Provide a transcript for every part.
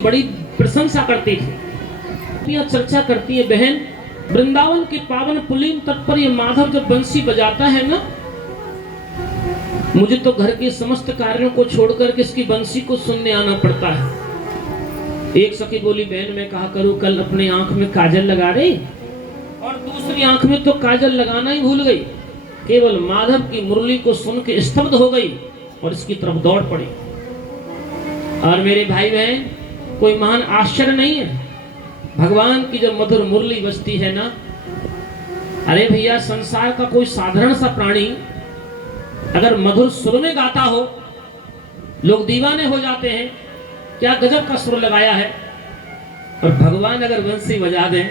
बड़ी प्रशंसा करती थी। चर्चा करती है बहन, वृंदावन के पावन पुलिन तट पर ये माधव जब बंसी बजाता है ना, मुझे तो घर के समस्त कार्यों को छोड़कर के इसकी बंसी को सुनने आना पड़ता है। एक सखी बोली, बहन मैं कहा करूं, कल अपने आंख में काजल लगा रही और दूसरी आंख में तो काजल लगाना ही भूल गई, केवल माधव की मुरली को सुन के स्तब्ध हो गई और इसकी तरफ दौड़ पड़ी। और मेरे भाई बहन, कोई महान आश्चर्य नहीं है, भगवान की जो मधुर मुरली बजती है ना, अरे भैया संसार का कोई साधारण सा प्राणी अगर मधुर सुर में गाता हो, लोग दीवाने हो जाते हैं, क्या गजब का सुर लगाया है। और भगवान अगर बंसी बजा दें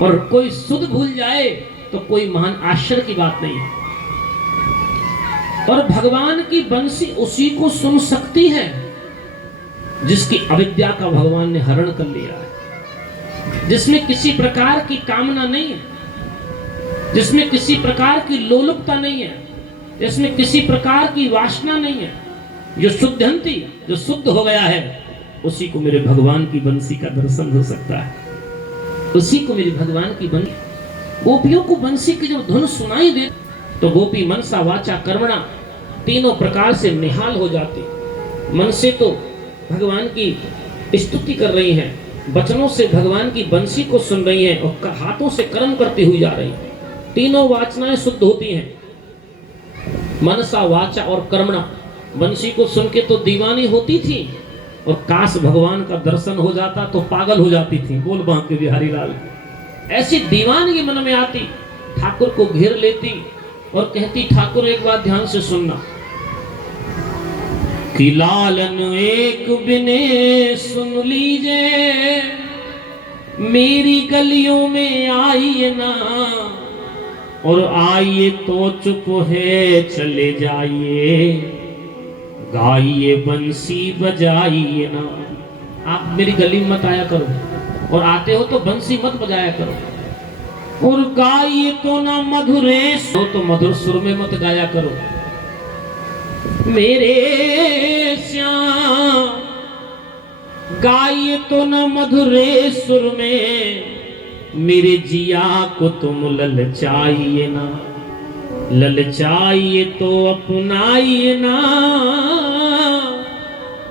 और कोई सुध भूल जाए तो कोई महान आश्चर्य की बात नहीं है। और भगवान की बंसी उसी को सुन सकती है जिसकी अविद्या का भगवान ने हरण कर लिया है, जिसमें किसी प्रकार की कामना नहीं है, जिसमें किसी प्रकार की लोलुपता नहीं है, जिसमें किसी प्रकार की वासना नहीं है। जो शुद्धंती, जो शुद्ध हो गया है, उसी को मेरे भगवान की बंसी का दर्शन हो सकता है, उसी को मेरे भगवान की बंसी। गोपियों को बंसी की जब धुन सुनाई दे तो गोपी मनसा वाचा कर्मणा तीनों प्रकार से निहाल हो जाती। मन से तो भगवान की स्तुति कर रही हैं, वचनों से भगवान की बंसी को सुन रही हैं और हाथों से कर्म करती हुई जा रही हैं। तीनों वाचनाएं शुद्ध होती हैं, मनसा वाचा और कर्मणा। बंसी को सुन के तो दीवानी होती थी और काश भगवान का दर्शन हो जाता तो पागल हो जाती थी। बोल बांके बिहारी लाल, ऐसी दीवानगी मन में आती, ठाकुर को घेर लेती और कहती, ठाकुर एक बात ध्यान से सुनना कि लालन एक बिने सुन लीजिए, मेरी गलियों में आइए ना, और आइए तो चुप है चले जाइए, गाइए बंसी बजाइए ना। आप मेरी गली में मत आया करो, और आते हो तो बंसी मत बजाया करो, और गाइए तो ना मधुरेश हो तो मधुर सुर में मत गाया करो। मेरे श्याम गाइए तो न मधुरे सुर में, मेरे जिया को तुम ललचाइए ना, ललचाइए तो अपनाइए ना,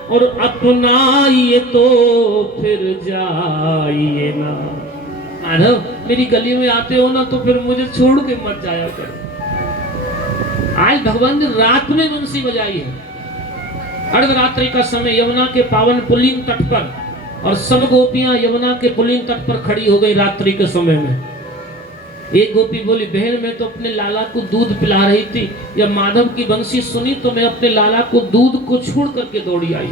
और अपनाइए तो फिर जाइए ना। माधव मेरी गली में आते हो ना तो फिर मुझे छोड़ के मत जाया करो। आज भगवान ने रात में बंसी बजाई है, अर्धरात्रि का समय यमुना के पावन पुलिन तट पर, और सब गोपियां यमुना के पुलिन तट पर खड़ी हो गई रात्रि के समय में। एक गोपी बोली, बहन मैं तो अपने लाला को दूध पिला रही थी, जब माधव की बंसी सुनी तो मैं अपने लाला को दूध को छोड़ करके दौड़ी आई।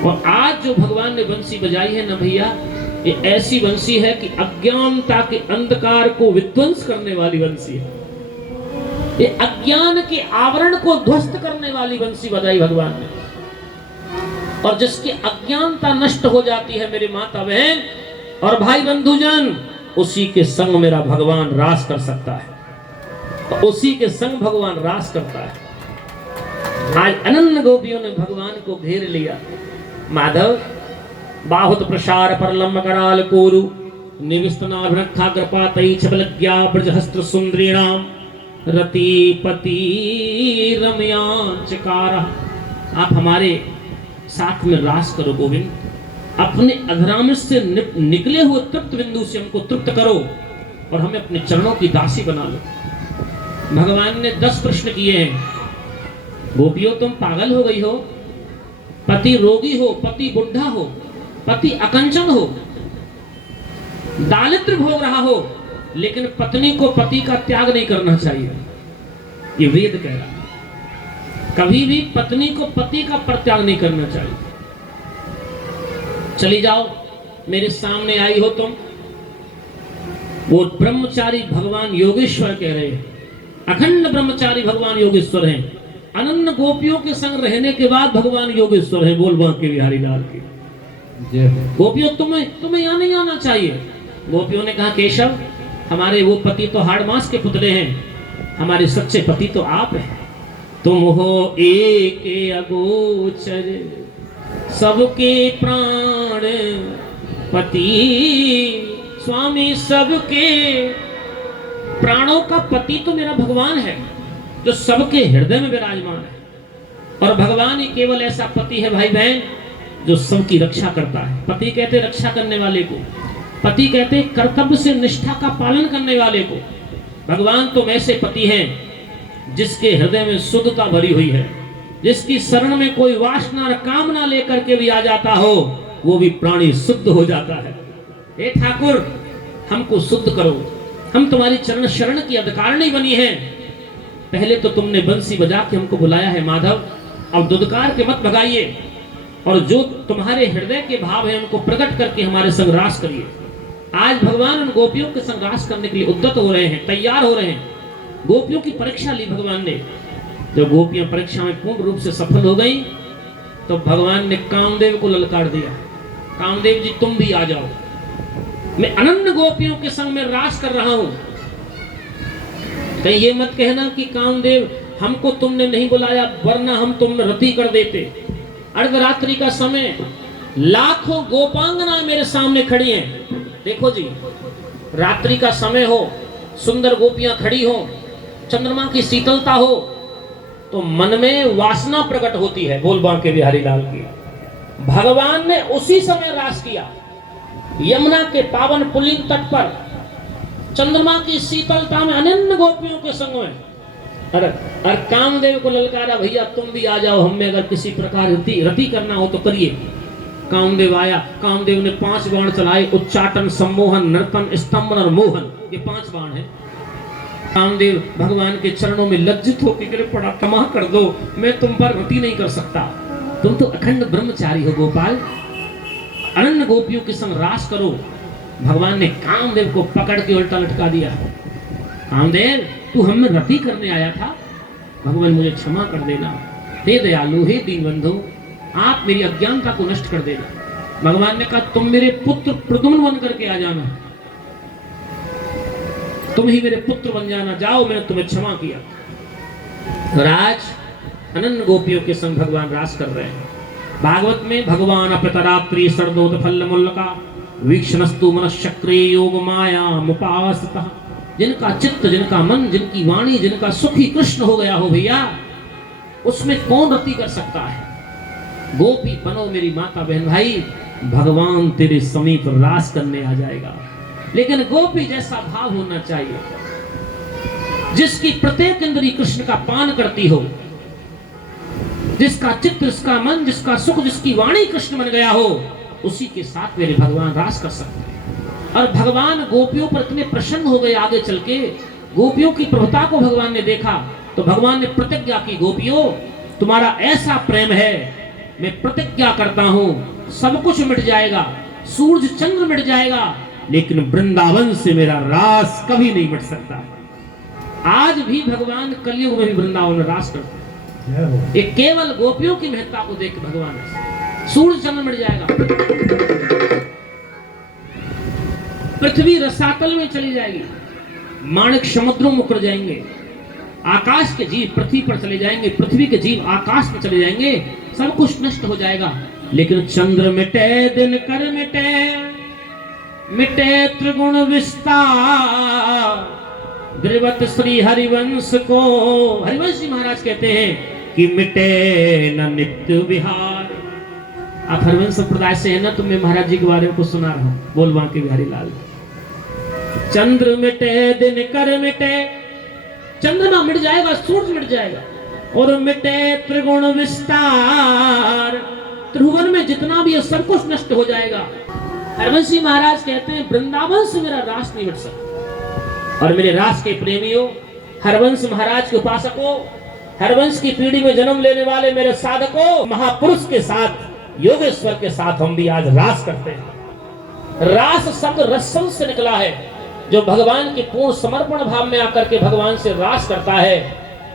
और आज जो भगवान ने बंसी बजाई है ना भैया, ये ऐसी बंसी है कि अज्ञानता के अंधकार को विध्वंस करने वाली बंसी है। ये अज्ञान के आवरण को ध्वस्त करने वाली बंसी बजाई भगवान ने, और जिसकी अज्ञानता नष्ट हो जाती है मेरे माता बहन और भाई बंधुजन, उसी के संग मेरा भगवान रास कर सकता है, तो उसी के संग भगवान रास करता है। आज अनन्य गोपियों ने भगवान को घेर लिया। माधव बाहुत प्रसार परलम कराल कोरु निविस्तनाभिनखा कृपातई छबलज्ञा ब्रजहस्त्र सुंदरीणाम रतिपति रमयांचकार। आप हमारे साथ में रास करो गोविंद, अपने अधराम से निकले हुए तृप्त बिंदु से हमको तृप्त करो और हमें अपने चरणों की दासी बना लो। भगवान ने 10 प्रश्न किए हैं। गोपियों तुम पागल हो गई हो, पति रोगी हो, पति बुढ़ा हो, पति अकंचन हो, दारिद्र्य भोग रहा हो, लेकिन पत्नी को पति का त्याग नहीं करना चाहिए, ये वेद कह रहा है। कभी भी पत्नी को पति का परित्याग नहीं करना चाहिए। चली जाओ, मेरे सामने आई हो तुम। वो ब्रह्मचारी भगवान योगेश्वर कह रहे हैं, अखंड ब्रह्मचारी भगवान योगेश्वर हैं। अनन्य गोपियों के संग रहने के बाद भगवान योगेश्वर है। बोल बांके बिहारी लाल की गोपियों, तुम्हें यहाँ नहीं आना चाहिए। गोपियों ने कहा, केशव हमारे वो पति तो हाड़ मास के पुतले हैं, हमारे सच्चे पति तो आप हैं। तुम हो एक अगोचर सबके प्राण पति, स्वामी सबके प्राणों का पति तो मेरा भगवान है जो सबके हृदय में विराजमान है। और भगवान ही केवल ऐसा पति है भाई बहन जो सबकी रक्षा करता है। पति कहते रक्षा करने वाले को, पति कहते कर्तव्य से निष्ठा का पालन करने वाले को। भगवान तुम ऐसे पति हैं जिसके हृदय में शुद्धता भरी हुई है, जिसकी शरण में कोई वासना और कामना लेकर के भी आ जाता हो वो भी प्राणी शुद्ध हो जाता है। हे ठाकुर हमको शुद्ध करो, हम तुम्हारी चरण शरण की अधिकारिणी बनी है। पहले तो तुमने बंसी बजा के हमको बुलाया है माधव, अब दुदकार के मत भगाइए और जो तुम्हारे हृदय के भाव है उनको प्रकट करके हमारे संग रास करिए। आज भगवान उन गोपियों के संग रास करने के लिए उद्यत हो रहे हैं, तैयार हो रहे हैं। गोपियों की परीक्षा ली भगवान ने। जब गोपियां परीक्षा में पूर्ण रूप से सफल हो गई तो भगवान ने कामदेव को ललकार दिया, कामदेव जी तुम भी आ जाओ, मैं अनन्य गोपियों के संग में रास कर रहा हूं। कहीं ये मत कहना कि कामदेव हमको तुमने नहीं बुलाया वरना हम तुम रति कर देते। अर्धरात्रि का समय, लाखों गोपांगना मेरे सामने खड़ी हैं। देखो जी, रात्रि का समय हो, सुंदर गोपियां खड़ी हो, चंद्रमा की शीतलता हो तो मन में वासना प्रकट होती है। बोल बांके बिहारी लाल की। भगवान ने उसी समय रास किया, यमुना के पावन पुलिन तट पर चंद्रमा की शीतलता में अनन्य गोपियों के संग में। और कामदेव को ललकारा, भैया तुम भी आ जाओ, हमें अगर किसी प्रकार रति करना हो तो करिए। कामदेव आया, कामदेव ने 5 बाण चलाए, उच्चाटन, सम्मोहन, नर्तन, स्तंभन और मोहन, ये 5 बाण है। कामदेव भगवान के चरणों में लज्जित होकर पड़ा, क्षमा कर दो, मैं तुम पर रति नहीं कर सकता, तुम तो अखंड ब्रह्मचारी हो गोपाल, अनन्य गोपियों के संग रास करो। भगवान ने कामदेव को पकड़ के उल्टा लटका दिया। कामदेव तू हमें रति करने आया था, भगवान मुझे क्षमा कर देना, हे दयालु, हे दीनबंधु, आप मेरी अज्ञानता को नष्ट कर देना। भगवान ने कहा तुम मेरे पुत्र प्रद्युम्न बन करके आ जाना, तुम ही मेरे पुत्र बन जाना, जाओ मैंने तुम्हें क्षमा किया। राज अनन्य गोपियों के संग भगवान रास कर रहे हैं। भागवत में भगवान अपतरात्रि सर्दोत फल मुल्लका वीक्षणस्तु मनश्चक्रे योग माया मुपासतः। जिनका चित्त, जिनका मन, जिनकी वाणी, जिनका सुखी कृष्ण हो गया हो भैया, उसमें कौन रति कर सकता है। गोपी बनो मेरी माता बहन भाई, भगवान तेरे समीप रास करने आ जाएगा। लेकिन गोपी जैसा भाव होना चाहिए, जिसकी प्रत्येक इंद्री कृष्ण का पान करती हो, जिसका चित्त, जिसका मन, जिसका सुख, जिसकी वाणी कृष्ण बन गया हो, उसी के साथ मेरे भगवान रास कर सकते हैं। और भगवान गोपियों पर इतने प्रसन्न हो गए, आगे चल के गोपियों की प्रभुता को भगवान ने देखा तो भगवान ने प्रतिज्ञा की, गोपियों तुम्हारा ऐसा प्रेम है, मैं प्रतिज्ञा करता हूं सब कुछ मिट जाएगा, सूरज चंद्र मिट जाएगा, लेकिन वृंदावन से मेरा रास कभी नहीं मिट सकता। आज भी भगवान कलयुग में भी वृंदावन में रास करते हैं। ये केवल गोपियों की महत्ता को देख भगवान, सूरज चंद्र मिट जाएगा, पृथ्वी रसातल में चली जाएगी, माणिक समुद्रों में उतर जाएंगे, आकाश के जीव पृथ्वी पर चले जाएंगे, पृथ्वी के जीव आकाश में चले जाएंगे, सब कुछ नष्ट हो जाएगा। लेकिन चंद्र मिटे दिन कर मिटे, मिटे त्रिगुण विस्तार, द्रिवत श्री हरिवंश को। हरिवंश जी महाराज कहते हैं कि मिटे न नित्य विहार। आप हरिवंश संप्रदाय से है ना, तो मैं महाराज जी के बारे में कुछ सुना रहा हूँ। बोल बांके बिहारी लाल। चंद्र मिटे दिन कर मिटे, चंद्रमा मिट जाएगा, सूरज मिट जाएगा, और मिटे त्रिगुण विस्तार, त्रिभुवन में जितना भी है सब कुछ नष्ट हो जाएगा। हरवंशी महाराज कहते हैं वृंदावन से मेरा रास नहीं मिट सकता। और मेरे रास के प्रेमियों, हरवंश महाराज के उपासकों, हरवंश की पीढ़ी में जन्म लेने वाले मेरे साधकों, महापुरुष के साथ, योगेश्वर के साथ हम भी आज रास करते हैं। रास शब्द रसम से निकला है। जो भगवान के पूर्ण समर्पण भाव में आकर के भगवान से रास करता है,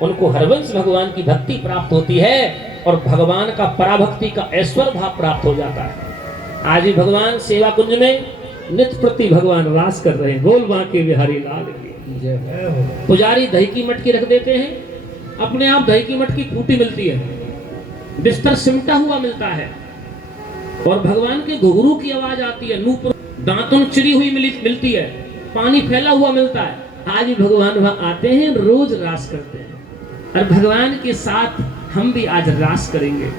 उनको हरवंश भगवान की भक्ति प्राप्त होती है और भगवान का पराभक्ति का ऐश्वर्य भाव प्राप्त हो जाता है। आज भी भगवान सेवा कुंज में नित्य प्रति भगवान रास कर रहे हैं। बोल बांके बिहारी लाल की। पुजारी दही की मटकी रख देते हैं, अपने आप दही की मटकी फूटी मिलती है, बिस्तर सिमटा हुआ मिलता है, और भगवान के घुघरू की आवाज आती है, नूपुर दांतों चिरी हुई मिलती है, पानी फैला हुआ मिलता है। आज भी भगवान वहां आते हैं, रोज रास करते हैं, और भगवान के साथ हम भी आज रास करेंगे।